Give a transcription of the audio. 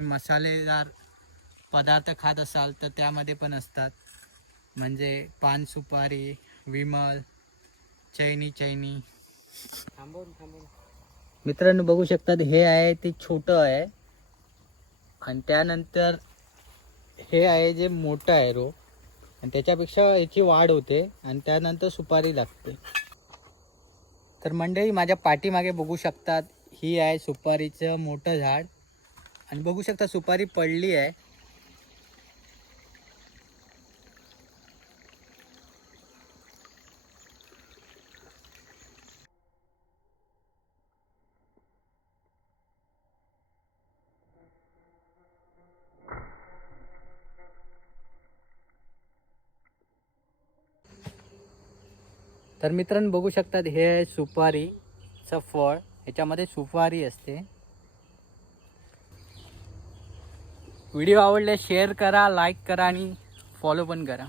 मसालेदार पदार्थ खात असाल तर त्यामध्ये पण असतात, म्हणजे पान सुपारी, विमल, चैनी. मित्रांनो बघू शकतात, हे आहे ते छोटं आहे आणि त्यानंतर हे आहे जे मोठं आहे रोप, आणि त्याच्यापेक्षा याची वाढ होते आणि त्यानंतर सुपारी लागते. तर मंडळी माझ्या पाठीमागे बघू शकतात, ही आहे सुपारीचं मोठं झाड आणि बघू शकता सुपारी पडली आहे. तर मित्रांनो बघू शकतात, हे आहे सुपारीचं फळ, ह्याच्यामध्ये सुपारी असते. व्हिडिओ आवडल्यास शेअर करा, लाईक करा आणि फॉलो पण करा.